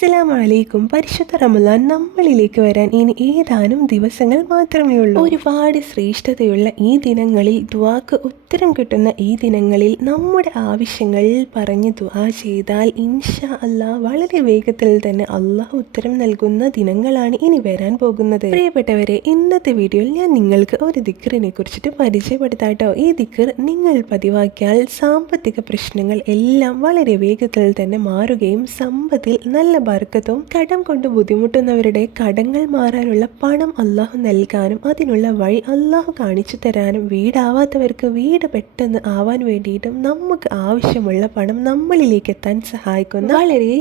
അസ്സലാമലൈക്കും. പരിശുദ്ധ റമലാൻ നമ്മളിലേക്ക് വരാൻ ഇനി ഏതാനും ദിവസങ്ങൾ മാത്രമേ ഉള്ളൂ. ഒരുപാട് ശ്രേഷ്ഠതയുള്ള ഈ ദിനങ്ങളിൽ ദ്വാക്ക് ഉത്തരം കിട്ടുന്ന ഈ ദിനങ്ങളിൽ നമ്മുടെ ആവശ്യങ്ങൾ പറഞ്ഞ് ദ്വാ ചെയ്താൽ ഇൻഷാ അല്ലാ വളരെ വേഗത്തിൽ തന്നെ അള്ളാഹ് ഉത്തരം നൽകുന്ന ദിനങ്ങളാണ് ഇനി വരാൻ പോകുന്നത്. പ്രിയപ്പെട്ടവരെ ഇന്നത്തെ വീഡിയോയിൽ ഞാൻ നിങ്ങൾക്ക് ഒരു ദിക്കറിനെ കുറിച്ചിട്ട് പരിചയപ്പെടുത്താട്ടോ ഈ ദിക്കർ നിങ്ങൾ പതിവാക്കിയാൽ സാമ്പത്തിക പ്രശ്നങ്ങൾ എല്ലാം വളരെ വേഗത്തിൽ തന്നെ മാറുകയും സമ്പത്തിൽ നല്ല ബർക്കത്തും കടം കൊണ്ട് ബുദ്ധിമുട്ടുന്നവരുടെ കടങ്ങൾ മാറാനുള്ള പണം അള്ളാഹു നൽകാനും അതിനുള്ള വഴി അള്ളാഹു കാണിച്ചു തരാനും വീടാവാത്തവർക്ക് വീട് പെട്ടെന്ന് ആവാൻ വേണ്ടിയിട്ടും നമുക്ക് ആവശ്യമുള്ള പണം നമ്മളിലേക്ക് എത്താൻ സഹായിക്കുന്ന വളരെ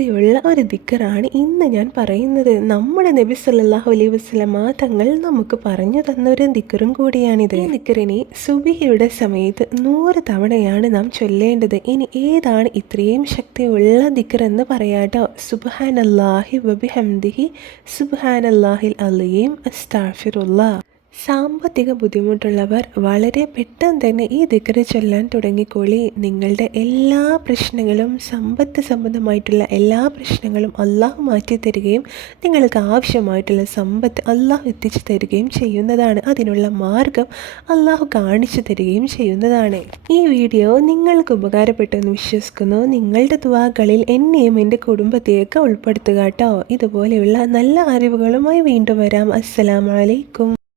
ശക്തിയുള്ള ഒരു ദിക്കറാണ് ഇന്ന് ഞാൻ പറയുന്നത്. നമ്മുടെ നബി സല്ലാഹു അലൈഹി വസല്ലമ തങ്ങൾ നമുക്ക് പറഞ്ഞു തന്ന ഒരു ദിക്കറും കൂടിയാണിത്. ഈ ദിക്കറിനെ സുബിഹയുടെ സമയത്ത് നൂറ് തവണയാണ് നാം ചൊല്ലേണ്ടത്. ഇനി ഏതാണ് ഇത്രയും ശക്തിയുള്ള ദിക്കർ എന്ന് പറയാട്ടോ. സുബ്ഹാനല്ലാഹി വബിഹംദിഹി സുബ്ഹാനല്ലാഹിൽ അലീം അസ്താഫിറുല്ലാ. സാമ്പത്തിക ബുദ്ധിമുട്ടുള്ളവർ വളരെ പെട്ടെന്ന് തന്നെ ഈ ദിക്കറ് ചൊല്ലാൻ തുടങ്ങിക്കോളി. നിങ്ങളുടെ എല്ലാ പ്രശ്നങ്ങളും സമ്പത്ത് സംബന്ധമായിട്ടുള്ള എല്ലാ പ്രശ്നങ്ങളും അള്ളാഹു മാറ്റി തരികയും നിങ്ങൾക്ക് ആവശ്യമായിട്ടുള്ള സമ്പത്ത് അള്ളാഹു എത്തിച്ചു തരികയും ചെയ്യുന്നതാണ്. അതിനുള്ള മാർഗം അള്ളാഹു കാണിച്ചു തരികയും ചെയ്യുന്നതാണ്. ഈ വീഡിയോ നിങ്ങൾക്ക് ഉപകാരപ്പെട്ടെന്ന് വിശ്വസിക്കുന്നു. നിങ്ങളുടെ ദ്വാകളിൽ എന്നെയും എന്റെ കുടുംബത്തെയൊക്കെ ഉൾപ്പെടുത്തുക കേട്ടോ. ഇതുപോലെയുള്ള നല്ല അറിവുകളുമായി വീണ്ടും വരാം. അസ്സലാമലൈക്കും